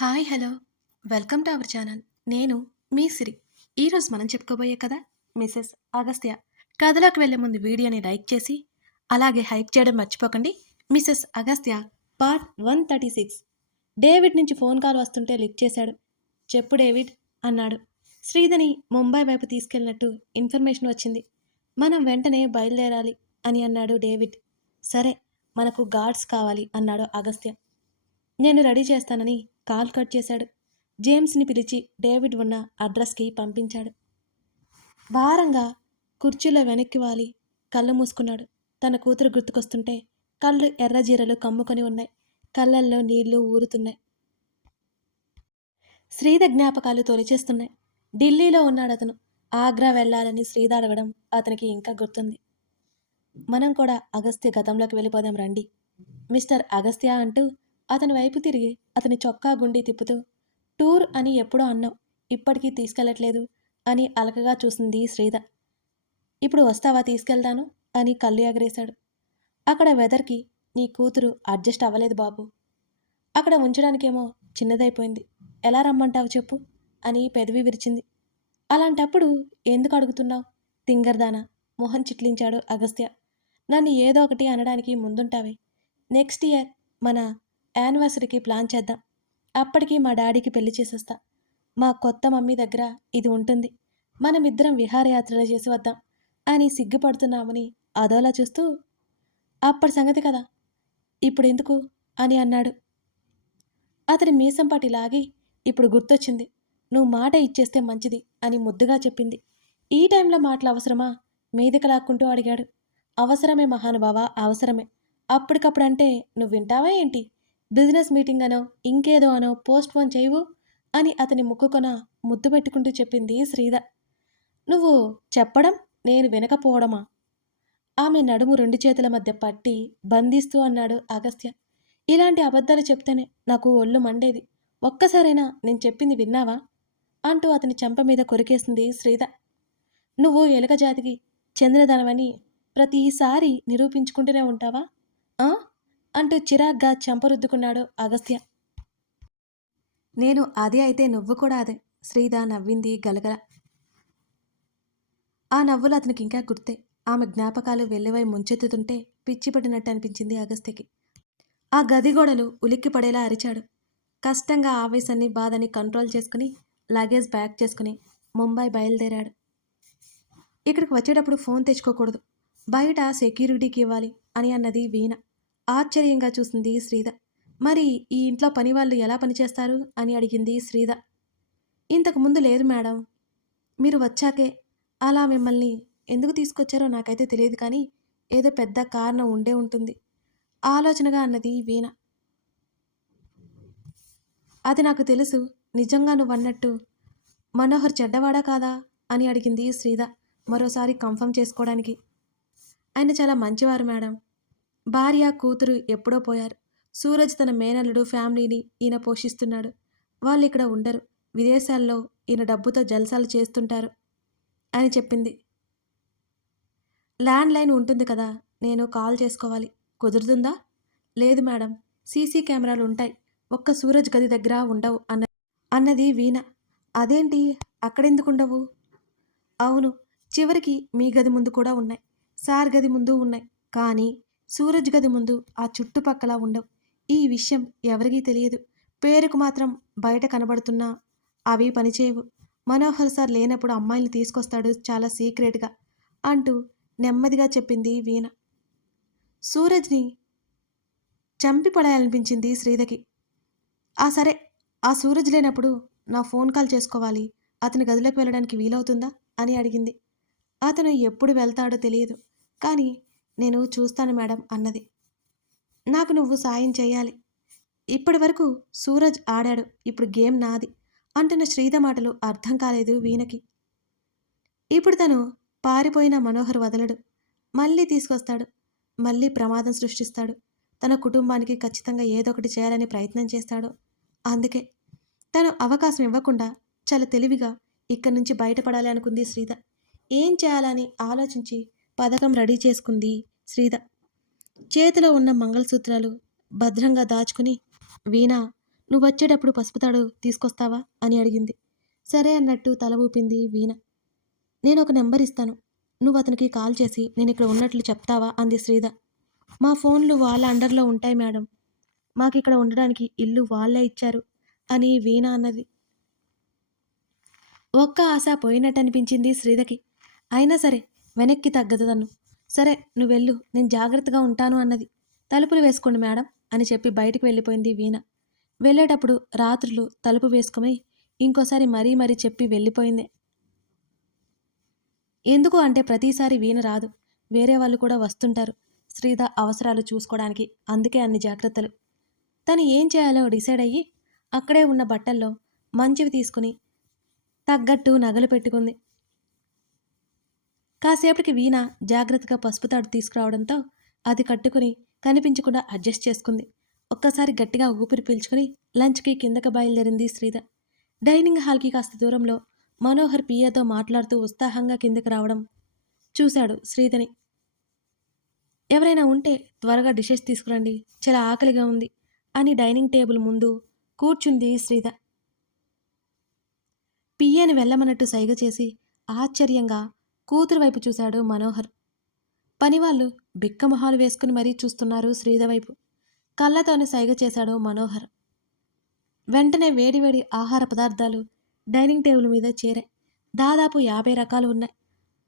Hi hello welcome to our channel. నేను మీ సిరి. ఈరోజు మనం చెప్పుకోబోయే కథ మిసెస్ అగస్త్య. కథలోకి వెళ్ళే ముందు వీడియోని లైక్ చేసి అలాగే హైప్ చేయడం మర్చిపోకండి. Mrs Agastya part 136. డేవిడ్ నుంచి ఫోన్ కాల్ వస్తుంటే లిఫ్ట్ చేశాడు. చెప్పు డేవిడ్ అన్నాడు. శ్రీధని ముంబై వైపు తీసుకెళ్ళినట్టు ఇన్ఫర్మేషన్ వచ్చింది. మనం వెంటనే బయలుదేరాలి అని అన్నాడు డేవిడ్. సరే, మనకు గార్డ్స్ కావాలి అన్నాడు అగస్త్య. నేను రెడీ చేస్తానని కాల్ కట్ చేశాడు. జేమ్స్ని పిలిచి డేవిడ్ ఉన్న అడ్రస్కి పంపించాడు. భారంగా కుర్చీలో వెనక్కి వాలి కళ్ళు మూసుకున్నాడు. తన కూతురు గుర్తుకొస్తుంటే కళ్ళు ఎర్రజీరలు కమ్ముకొని ఉన్నాయి. కళ్ళల్లో నీళ్లు ఊరుతున్నాయి. శ్రీధ జ్ఞాపకాలు తొలిచేస్తున్నాయి. ఢిల్లీలో ఉన్నాడతను. ఆగ్రా వెళ్లాలని శ్రీధ అడగడం అతనికి ఇంకా గుర్తుంది. మనం కూడా అగస్త్య గతంలోకి వెళ్ళిపోదాం రండి, మిస్టర్ అగస్త్య అంటూ అతని వైపు తిరిగి అతని చొక్కా గుండి తిప్పుతూ, టూర్ అని ఎప్పుడో అన్నావు, ఇప్పటికీ తీసుకెళ్లట్లేదు అని అలకగా చూసింది శ్రీధ. ఇప్పుడు వస్తావా, తీసుకెళ్తాను అని కళ్ళు ఎగరేశాడు. అక్కడ వెదర్కి నీ కూతురు అడ్జస్ట్ అవ్వలేదు బాబు. అక్కడ ఉంచడానికేమో చిన్నదైపోయింది. ఎలా రమ్మంటావు చెప్పు అని పెదవి విరిచింది. అలాంటప్పుడు ఎందుకు అడుగుతున్నావు తింగర్దానా? మొహం చిట్లించాడు అగస్త్య. నన్ను ఏదో ఒకటి అనడానికి ముందుంటావే. నెక్స్ట్ ఇయర్ మన యానివర్సరీకి ప్లాన్ చేద్దాం. అప్పటికి మా డాడీకి పెళ్లి చేసేస్తా. మా కొత్త మమ్మీ దగ్గర ఇది ఉంటుంది. మనమిద్దరం విహారయాత్రలు చేసి వద్దాం అని సిగ్గుపడుతున్నామని అదోలా చూస్తూ, అప్పటి సంగతి కదా ఇప్పుడెందుకు అని అన్నాడు. అతని మీసంపాటి లాగి, ఇప్పుడు గుర్తొచ్చింది, నువ్వు మాట ఇచ్చేస్తే మంచిది అని ముద్దుగా చెప్పింది. ఈ టైంలో మాటలు అవసరమా? మీదికి లాక్కుంటూ అడిగాడు. అవసరమే మహానుభావా, అవసరమే. అప్పటికప్పుడంటే నువ్వు వింటావా ఏంటి? బిజినెస్ మీటింగ్ అనో ఇంకేదో అనో పోస్ట్ పోన్ చేయవు అని అతని ముక్కుకొన ముద్దు పెట్టుకుంటూ చెప్పింది శ్రీధ. నువ్వు చెప్పడం నేను వినకపోవడమా? ఆమె నడుము రెండు చేతుల మధ్య పట్టి బంధిస్తూ అన్నాడు అగస్త్య. ఇలాంటి అబద్ధాలు చెప్తేనే నాకు ఒళ్ళు మండేది. ఒక్కసారైనా నేను చెప్పింది విన్నావా అంటూ అతని చెంప మీద కొరికేసింది శ్రీధ. నువ్వు ఎలుక జాతికి చెందినదనవని ప్రతిసారి నిరూపించుకుంటూనే ఉంటావా ఆ అంటూ చిరాగ్గా చెంపరుద్దుకున్నాడు అగస్త్య. నేను అదే అయితే నువ్వు కూడా అదే. శ్రీధ నవ్వింది గలగల. ఆ నవ్వులు అతనికి ఇంకా గుర్తే. ఆమె జ్ఞాపకాలు వెల్లివై ముంచెత్తుతుంటే పిచ్చిపట్టినట్టు అనిపించింది అగస్త్యకి. ఆ గది గోడలు ఉలిక్కి పడేలా అరిచాడు. కష్టంగా ఆవేశాన్ని బాధని కంట్రోల్ చేసుకుని లగేజ్ ప్యాక్ చేసుకుని ముంబై బయలుదేరాడు. ఇక్కడికి వచ్చేటప్పుడు ఫోన్ తెచ్చుకోకూడదు, బయట సెక్యూరిటీకి ఇవ్వాలి అని అన్నది వీణ. ఆశ్చర్యంగా చూసింది శ్రీధ. మరి ఈ ఇంట్లో పనివాళ్ళు ఎలా పనిచేస్తారు అని అడిగింది శ్రీధ. ఇంతకుముందు లేదు మేడం, మీరు వచ్చాకే. అలా మిమ్మల్ని ఎందుకు తీసుకొచ్చారో నాకైతే తెలియదు, కానీ ఏదో పెద్ద కారణం ఉండే ఉంటుంది ఆలోచనగా అన్నది వీణ. అది నాకు తెలుసు. నిజంగా నువ్వన్నట్టు మనోహర్ చెడ్డవాడా కాదా అని అడిగింది శ్రీధ మరోసారి కన్ఫర్మ్ చేసుకోవడానికి. ఆయన చాలా మంచివారు మేడం. భార్య కూతురు ఎప్పుడో పోయారు. సూరజ్ తన మేనల్లుడు ఫ్యామిలీని ఈయన పోషిస్తున్నాడు. వాళ్ళు ఇక్కడ ఉండరు, విదేశాల్లో ఈయన డబ్బుతో జల్సాలు చేస్తుంటారు అని చెప్పింది. ల్యాండ్ లైన్ ఉంటుంది కదా, నేను కాల్ చేసుకోవాలి, కుదురుతుందా? లేదు మేడం, సీసీ కెమెరాలు ఉంటాయి, ఒక్క సూరజ్ గది దగ్గర ఉండవు అన్నది వీణ. అదేంటి, అక్కడెందుకుండవు? అవును, చివరికి మీ గది ముందు కూడా ఉన్నాయి, సార్ గది ముందు ఉన్నాయి, కానీ సూరజ్ గది ముందు ఆ చుట్టుపక్కల ఉండవు. ఈ విషయం ఎవరికీ తెలియదు. పేరుకు మాత్రం బయట కనబడుతున్నా అవి పనిచేయవు. మనోహర్ సార్ లేనప్పుడు అమ్మాయిని తీసుకొస్తాడు చాలా సీక్రెట్గా అంటూ నెమ్మదిగా చెప్పింది వీణ. సూరజ్ని చంపి పడేయాలనిపించింది శ్రీధకి. సరే, ఆ సూరజ్ లేనప్పుడు నా ఫోన్ కాల్ చేసుకోవాలి, అతని గదిలోకి వెళ్ళడానికి వీలవుతుందా అని అడిగింది. అతను ఎప్పుడు వెళ్తాడో తెలియదు, కానీ నేను చూస్తాను మేడం అన్నది. నాకు నువ్వు సాయం చేయాలి. ఇప్పటి వరకు సూరజ్ ఆడాడు, ఇప్పుడు గేమ్ నాది అంటున్న శ్రీధ మాటలు అర్థం కాలేదు వీణకి. ఇప్పుడు తను పారిపోయిన మనోహర్ వదలడు, మళ్ళీ తీసుకొస్తాడు, మళ్ళీ ప్రమాదం సృష్టిస్తాడు. తన కుటుంబానికి ఖచ్చితంగా ఏదో ఒకటి చేయాలని ప్రయత్నం చేస్తాడు. అందుకే తను అవకాశం ఇవ్వకుండా చాలా తెలివిగా ఇక్కడి నుంచి బయటపడాలి అనుకుంది శ్రీధ. ఏం చేయాలని ఆలోచించి పథకం రెడీ చేసుకుంది శ్రీధ. చేతిలో ఉన్న మంగళసూత్రాలు భద్రంగా దాచుకుని, వీణ, నువ్వొచ్చేటప్పుడు పసుపు తాడు తీసుకొస్తావా అని అడిగింది. సరే అన్నట్టు తల ఊపింది వీణ. నేనొక నెంబర్ ఇస్తాను. నువ్వతనికి కాల్ చేసి నేనిక్కడ ఉన్నట్లు చెప్తావా అంది శ్రీధ. మా ఫోన్లు వాళ్ళ అండర్‌లో ఉంటాయి మేడం. మాకిక్కడ ఉండడానికి ఇల్లు వాళ్ళే ఇచ్చారు అని వీణ అన్నది. ఒక్క ఆశ పోయినట్టనిపించింది శ్రీధకి. అయినా సరే వెనక్కి తగ్గదు తను. సరే నువ్వెళ్ళు నేను జాగ్రత్తగా ఉంటాను అన్నది. తలుపులు వేసుకోండి మేడం అని చెప్పి బయటికి వెళ్ళిపోయింది వీణ. వెళ్ళేటప్పుడు రాత్రులు తలుపు వేసుకొని ఇంకోసారి మరీ మరీ చెప్పి వెళ్ళిపోయింది. ఎందుకు అంటే ప్రతిసారి వీణ రాదు. వేరే వాళ్ళు కూడా వస్తుంటారు శ్రీధ అవసరాలు చూసుకోవడానికి. అందుకే అన్ని జాగ్రత్తలు. తను ఏం చేయాలో డిసైడ్ అయ్యి అక్కడే ఉన్న బట్టల్లో మంచివి తీసుకుని తగ్గట్టు నగలు పెట్టుకుంది. కాసేపటికి వీణ జాగ్రత్తగా పసుపు తాడు తీసుకురావడంతో అది కట్టుకుని కనిపించకుండా అడ్జస్ట్ చేసుకుంది. ఒక్కసారి గట్టిగా ఊపిరి పీల్చుకుని లంచ్కి కిందకి బయలుదేరింది శ్రీధ. డైనింగ్ హాల్కి కాస్త దూరంలో మనోహర్ పియ్యతో మాట్లాడుతూ ఉత్సాహంగా కిందకి రావడం చూశాడు శ్రీధని. ఎవరైనా ఉంటే త్వరగా డిషెస్ తీసుకురండి, చాలా ఆకలిగా ఉంది అని డైనింగ్ టేబుల్ ముందు కూర్చుంది శ్రీధ. పియ్యని వెళ్ళమన్నట్టు సైగ చేసి ఆశ్చర్యంగా కూతురు వైపు చూశాడు మనోహర్. పనివాళ్ళు బిక్కమొహాలు వేసుకుని మరీ చూస్తున్నారు శ్రీధ వైపు. కళ్ళతోనే సైగ చేశాడు మనోహర్. వెంటనే వేడివేడి ఆహార పదార్థాలు డైనింగ్ టేబుల్ మీద చేరాయి. దాదాపు 50 రకాలు ఉన్నాయి.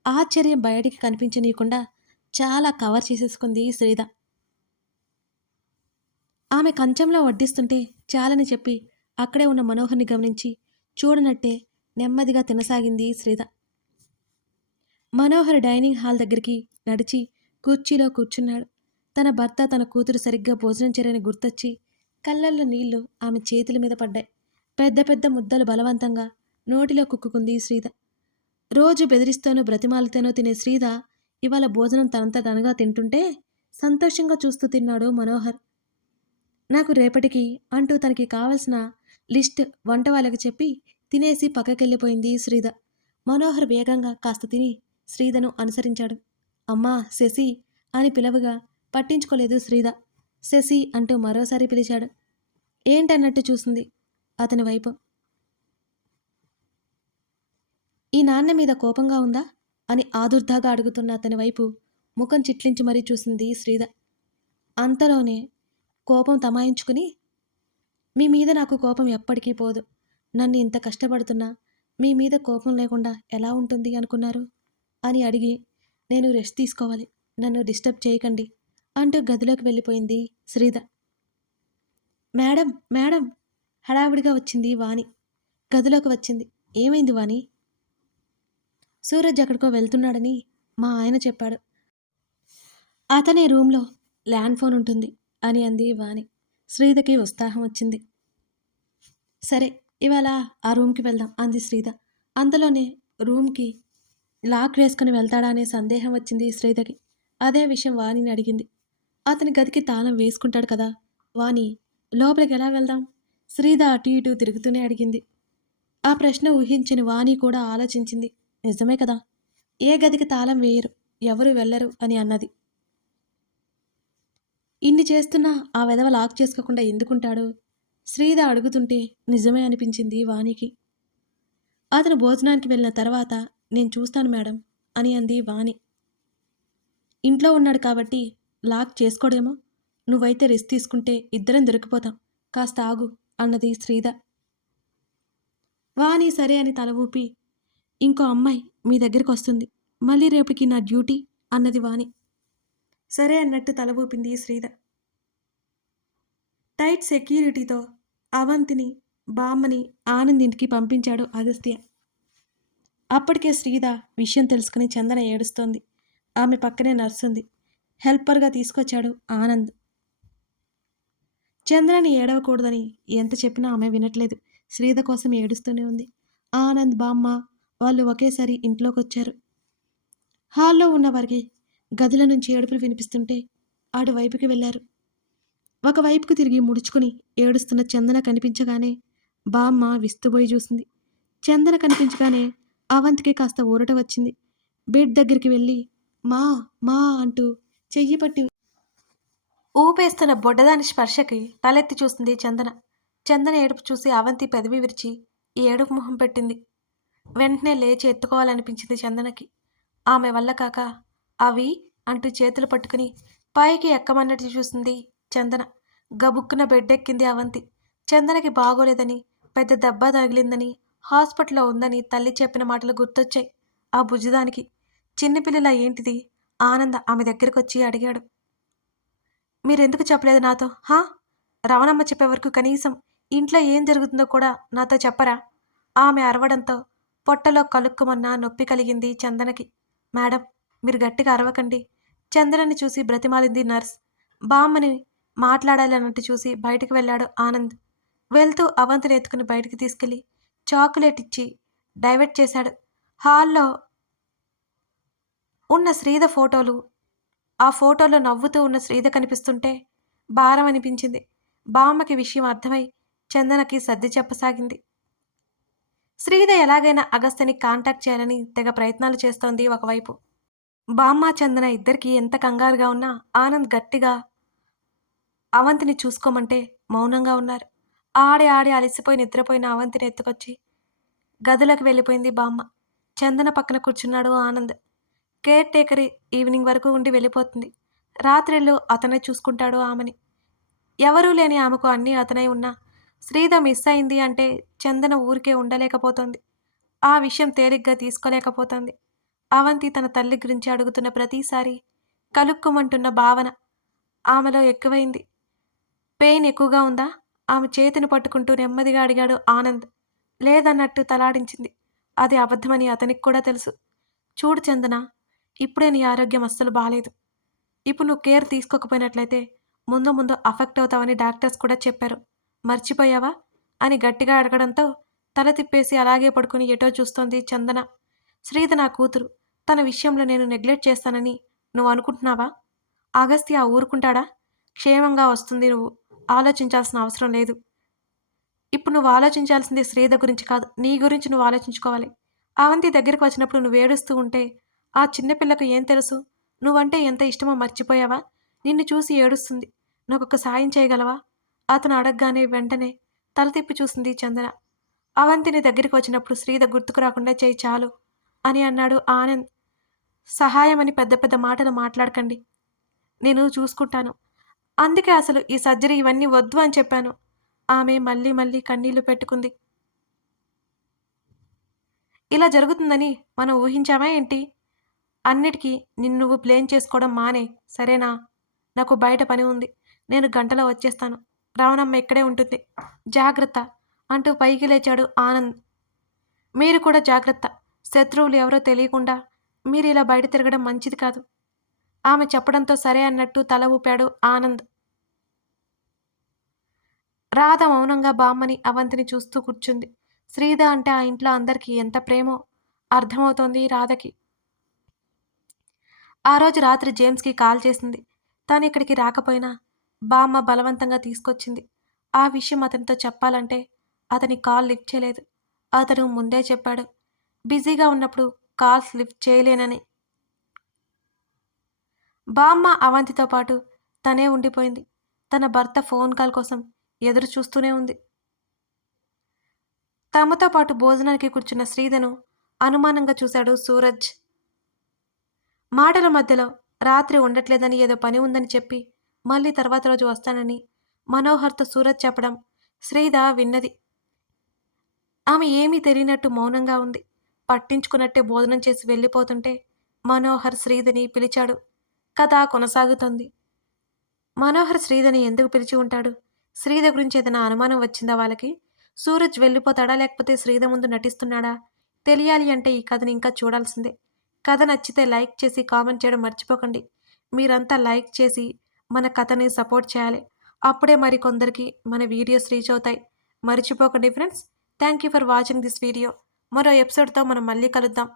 ఆశ్చర్యం బయటికి కనిపించనీయకుండా చాలా కవర్ చేసేసుకుంది శ్రీధ. ఆమె కంచంలో వడ్డిస్తుంటే చాలని చెప్పి అక్కడే ఉన్న మనోహర్ని గమనించి చూడనట్టే నెమ్మదిగా తినసాగింది శ్రీధ. మనోహర్ డైనింగ్ హాల్ దగ్గరికి నడిచి కుర్చీలో కూర్చున్నాడు. తన భర్త తన కూతురు సరిగ్గా భోజనం చేయరని గుర్తొచ్చి కళ్ళల్లో నీళ్లు ఆమె చేతుల మీద పడ్డాయి. పెద్ద పెద్ద ముద్దలు బలవంతంగా నోటిలో కుక్కుకుంది శ్రీధ. రోజు బెదిరిస్తూనో బ్రతిమాలతోనో తినే శ్రీధ ఇవాళ భోజనం తనంత తనగా తింటుంటే సంతోషంగా చూస్తూ తిన్నాడు మనోహర్. నాకు రేపటికి అంటూ తనకి కావలసిన లిస్ట్ వంట వాళ్ళకి చెప్పి తినేసి పక్కకెళ్ళిపోయింది శ్రీధ. మనోహర్ వేగంగా కాస్త తిని శ్రీధను అనుసరించాడు. అమ్మా శశి అని పిలవగా పట్టించుకోలేదు శ్రీధ. శశి అంటూ మరోసారి పిలిచాడు. ఏంటన్నట్టు చూసింది అతని వైపు. ఈ నాన్న మీద కోపంగా ఉందా అని ఆదుర్దాగా అడుగుతున్న అతని వైపు ముఖం చిట్లించి మరీ చూసింది శ్రీధ. అంతలోనే కోపం తమాయించుకుని, మీ మీద నాకు కోపం ఎప్పటికీ పోదు. నన్ను ఇంత కష్టపడుతున్నా మీ మీద కోపం లేకుండా ఎలా ఉంటుంది అనుకున్నారు అని అడిగి, నేను రెస్ట్ తీసుకోవాలి, నన్ను డిస్టర్బ్ చేయకండి అంటూ గదిలోకి వెళ్ళిపోయింది శ్రీధ. మేడం మేడం హడావిడిగా వచ్చింది వాణి. గదిలోకి వచ్చింది. ఏమైంది వాణి? సూరజ్ ఎక్కడికో వెళ్తున్నాడని మా ఆయన చెప్పాడు. అతనే రూమ్లో ల్యాండ్ ఫోన్ ఉంటుంది అని అంది వాణి. శ్రీధకి ఉత్సాహం వచ్చింది. సరే ఇవాళ ఆ రూమ్కి వెళ్దాం అంది శ్రీధ. అంతలోనే రూమ్కి లాక్ వేసుకుని వెళ్తాడా అనే సందేహం వచ్చింది శ్రీధకి. అదే విషయం వాణిని అడిగింది. అతని గదికి తాళం వేసుకుంటాడు కదా వాణి, లోపలికి ఎలా వెళ్దాం? శ్రీధ అటు ఇటు తిరుగుతూనే అడిగింది. ఆ ప్రశ్న ఊహించని వాణి కూడా ఆలోచించింది. నిజమే కదా, ఏ గదికి తాళం వేయరు, ఎవరు వెళ్ళరు అని అన్నది. ఇన్ని చేస్తున్నా ఆ వెధవ లాక్ చేసుకోకుండా ఎందుకుంటాడు? శ్రీధ అడుగుతుంటే నిజమే అనిపించింది వాణికి. అతను భోజనానికి వెళ్ళిన తర్వాత నేను చూస్తాను మేడం అని అంది వాణి. ఇంట్లో ఉన్నాడు కాబట్టి లాక్ చేసుకోడేమో. నువ్వైతే రెస్ట్ తీసుకుంటే ఇద్దరం దొరికిపోతాం, కాస్త ఆగు అన్నది శ్రీధ. వాణి సరే అని తల ఊపి, ఇంకో అమ్మాయి మీ దగ్గరికి వస్తుంది, మళ్ళీ రేపటికి నా డ్యూటీ అన్నది వాణి. సరే అన్నట్టు తల ఊపింది శ్రీధ. టైట్ సెక్యూరిటీతో అవంతిని బామ్మని ఆనంద్ ఇంటికి పంపించాడు అగస్త్య. అప్పటికే శ్రీధ విషయం తెలుసుకుని చందన ఏడుస్తోంది. ఆమె పక్కనే నర్సుంది. హెల్పర్గా తీసుకొచ్చాడు ఆనంద్. చంద్రని ఏడవకూడదని ఎంత చెప్పినా ఆమె వినట్లేదు. శ్రీధ కోసం ఏడుస్తూనే ఉంది. ఆనంద్ బామ్మ వాళ్ళు ఒకేసారి ఇంట్లోకొచ్చారు. హాల్లో ఉన్న వారికి గదుల నుంచి ఏడుపులు వినిపిస్తుంటే అటువైపుకి వెళ్ళారు. ఒకవైపుకు తిరిగి ముడుచుకుని ఏడుస్తున్న చందన కనిపించగానే బామ్మ విస్తుబోయి చూసింది. చందన కనిపించగానే అవంతికి కాస్త ఊరట వచ్చింది. బెడ్ దగ్గరికి వెళ్ళి మా మా అంటూ చెయ్యి పట్టి ఊపేస్తున్న బొడ్డదాని స్పర్శకి తలెత్తి చూస్తుంది చందన. చందన ఏడుపు చూసి అవంతి పెదవి విరిచి ఈ ఏడుపు మొహం పెట్టింది. వెంటనే లేచి ఎత్తుకోవాలనిపించింది చందనకి. ఆమె వల్ల కాక అవి అంటూ చేతులు పట్టుకుని పైకి ఎక్కమన్నట్టు చూసింది చందన. గబుక్కున బెడ్డెక్కింది అవంతి. చందనకి బాగోలేదని, పెద్ద దెబ్బ తగిలిందని, హాస్పిటల్లో ఉందని తల్లి చెప్పిన మాటలు గుర్తొచ్చాయి ఆ బుజ్జిదానికి. చిన్నపిల్లలా ఏంటిది? ఆనంద్ ఆమె దగ్గరకొచ్చి అడిగాడు. మీరెందుకు చెప్పలేదు నాతో? హా? రవణమ్మ చెప్పే వరకు కనీసం ఇంట్లో ఏం జరుగుతుందో కూడా నాతో చెప్పరా? ఆమె అరవడంతో పొట్టలో కలుక్కుమన్న నొప్పి కలిగింది చందనకి. మేడం, మీరు గట్టిగా అరవకండి. చందనని చూసి బ్రతిమాలింది నర్స్. బామ్మని మాట్లాడాలన్నట్టు చూసి బయటికి వెళ్ళాడు ఆనంద్. వెళ్తూ అవంతిని ఎత్తుకుని బయటికి తీసుకెళ్లి చాక్లెట్ ఇచ్చి డైవర్ట్ చేశాడు. హాల్లో ఉన్న శ్రీధ ఫోటోలు, ఆ ఫోటోలో నవ్వుతూ ఉన్న శ్రీధ కనిపిస్తుంటే భారం అనిపించింది. బామ్మకి విషయం అర్థమై చందనకి సర్ది చెప్పసాగింది. శ్రీధ ఎలాగైనా అగస్త్యని కాంటాక్ట్ చేయాలని తెగ ప్రయత్నాలు చేస్తోంది ఒకవైపు. బామ్మ చందన ఇద్దరికీ ఎంత కంగారుగా ఉన్నా ఆనంద్ గట్టిగా అవంతిని చూసుకోమంటే మౌనంగా ఉన్నారు. ఆడి ఆడి అలసిపోయి నిద్రపోయిన అవంతిని ఎత్తుకొచ్చి గదిలోకి వెళ్ళిపోయింది బామ్మ. చందన పక్కన కూర్చున్నాడు ఆనంద్. కేర్ టేకర్ ఈవినింగ్ వరకు ఉండి వెళ్ళిపోతుంది. రాత్రిళ్ళు అతనే చూసుకుంటాడు ఆమెని. ఎవరూ లేని ఆమెకు అన్నీ అతనై ఉన్నా శ్రీధ మిస్ అయింది అంటే చందన ఊరికే ఉండలేకపోతోంది. ఆ విషయం తేలిగ్గా తీసుకోలేకపోతోంది. అవంతి తన తల్లి గురించి అడుగుతున్న ప్రతిసారి కలుక్కుమంటున్న భావన ఆమెలో ఎక్కువైంది. పెయిన్ ఎక్కువగా ఉందా? ఆమె చేతిని పట్టుకుంటూ నెమ్మదిగా అడిగాడు ఆనంద్. లేదన్నట్టు తలాడించింది. అది అబద్ధమని అతనికి కూడా తెలుసు. చూడు చందన, ఇప్పుడే నీ ఆరోగ్యం అస్సలు బాలేదు. ఇప్పుడు నువ్వు కేర్ తీసుకోకపోయినట్లయితే ముందు ముందు అఫెక్ట్ అవుతావని డాక్టర్స్ కూడా చెప్పారు. మర్చిపోయావా అని గట్టిగా అడగడంతో తల తిప్పేసి అలాగే పడుకుని ఎటో చూస్తోంది చందన. శ్రీధ నా కూతురు. తన విషయంలో నేను నెగ్లెక్ట్ చేస్తానని నువ్వు అనుకుంటున్నావా? అగస్త్య ఊరుకుంటాడా? క్షేమంగా వస్తుంది. నువ్వు ఆలోచించాల్సిన అవసరం లేదు. ఇప్పుడు నువ్వు ఆలోచించాల్సింది శ్రీధ గురించి కాదు, నీ గురించి నువ్వు ఆలోచించుకోవాలి. అవంతి దగ్గరికి వచ్చినప్పుడు నువ్వు ఏడుస్తూ ఉంటే ఆ చిన్నపిల్లకు ఏం తెలుసు? నువ్వంటే ఎంత ఇష్టమో మర్చిపోయావా? నిన్ను చూసి ఏడుస్తుంది. నాకొక సాయం చేయగలవా? అతను అడగగానే వెంటనే తల తిప్పి చూసింది చందన. అవంతిని దగ్గరికి వచ్చినప్పుడు శ్రీధ గుర్తుకు రాకుండా చేయి చాలు అని అన్నాడు ఆనంద్. సహాయమని పెద్ద పెద్ద మాటలు మాట్లాడకండి. నేను చూసుకుంటాను. అందుకే అసలు ఈ సర్జరీ ఇవన్నీ వద్దు అని చెప్పాను. ఆమె మళ్ళీ మళ్ళీ కన్నీళ్లు పెట్టుకుంది. ఇలా జరుగుతుందని మనం ఊహించామా ఏంటి? అన్నిటికీ నిన్ను నువ్వు బ్లేమ్ చేసుకోవడం మానే, సరేనా? నాకు బయట పని ఉంది. నేను గంటలో వచ్చేస్తాను. రావణమ్మ ఇక్కడే ఉంటుంది. జాగ్రత్త అంటూ పైకి లేచాడు ఆనంద్. మీరు కూడా జాగ్రత్త. శత్రువులు ఎవరో తెలియకుండా మీరు ఇలా బయట తిరగడం మంచిది కాదు. ఆమె చెప్పడంతో సరే అన్నట్టు తల ఊపాడు ఆనంద్. రాధ మౌనంగా బామ్మని అవంతిని చూస్తూ కూర్చుంది. శ్రీధ అంటే ఆ ఇంట్లో అందరికీ ఎంత ప్రేమో అర్థమవుతోంది రాధకి. ఆ రోజు రాత్రి జేమ్స్కి కాల్ చేసింది. తను ఇక్కడికి రాకపోయినా బామ్మ బలవంతంగా తీసుకొచ్చింది. ఆ విషయం అతనితో చెప్పాలంటే అతని కాల్ లిఫ్ట్ చేయలేదు. అతను ముందే చెప్పాడు, బిజీగా ఉన్నప్పుడు కాల్స్ లిఫ్ట్ చేయలేనని. బామ్మ అవంతితో పాటు తనే ఉండిపోయింది. తన భర్త ఫోన్ కాల్ కోసం ఎదురు చూస్తూనే ఉంది. తమతో పాటు భోజనానికి కూర్చున్న శ్రీధను అనుమానంగా చూశాడు సూరజ్. మాటల మధ్యలో రాత్రి ఉండట్లేదని ఏదో పని ఉందని చెప్పి మళ్ళీ తర్వాత రోజు వస్తానని మనోహర్తో సూరజ్ చెప్పడం శ్రీధ విన్నది. ఆమె ఏమీ తెలియనట్టు మౌనంగా ఉంది. పట్టించుకున్నట్టే భోజనం చేసి వెళ్ళిపోతుంటే మనోహర్ శ్రీధని పిలిచాడు. కథ కొనసాగుతోంది. మనోహర్ శ్రీధని ఎందుకు పిలిచి ఉంటాడు? శ్రీధ గురించి ఏదైనా అనుమానం వచ్చిందా వాళ్ళకి? సూరజ్ వెళ్ళిపోతాడా లేకపోతే శ్రీధ ముందు నటిస్తున్నాడా? తెలియాలి అంటే ఈ కథని ఇంకా చూడాల్సిందే. కథ నచ్చితే లైక్ చేసి కామెంట్ చేయడం మర్చిపోకండి. మీరంతా లైక్ చేసి మన కథని సపోర్ట్ చేయాలి. అప్పుడే మరికొందరికి మన వీడియోస్ రీచ్ అవుతాయి. మర్చిపోకండి friends. Thank you for watching this video. మరో ఎపిసోడ్తో మనం మళ్ళీ కలుద్దాం.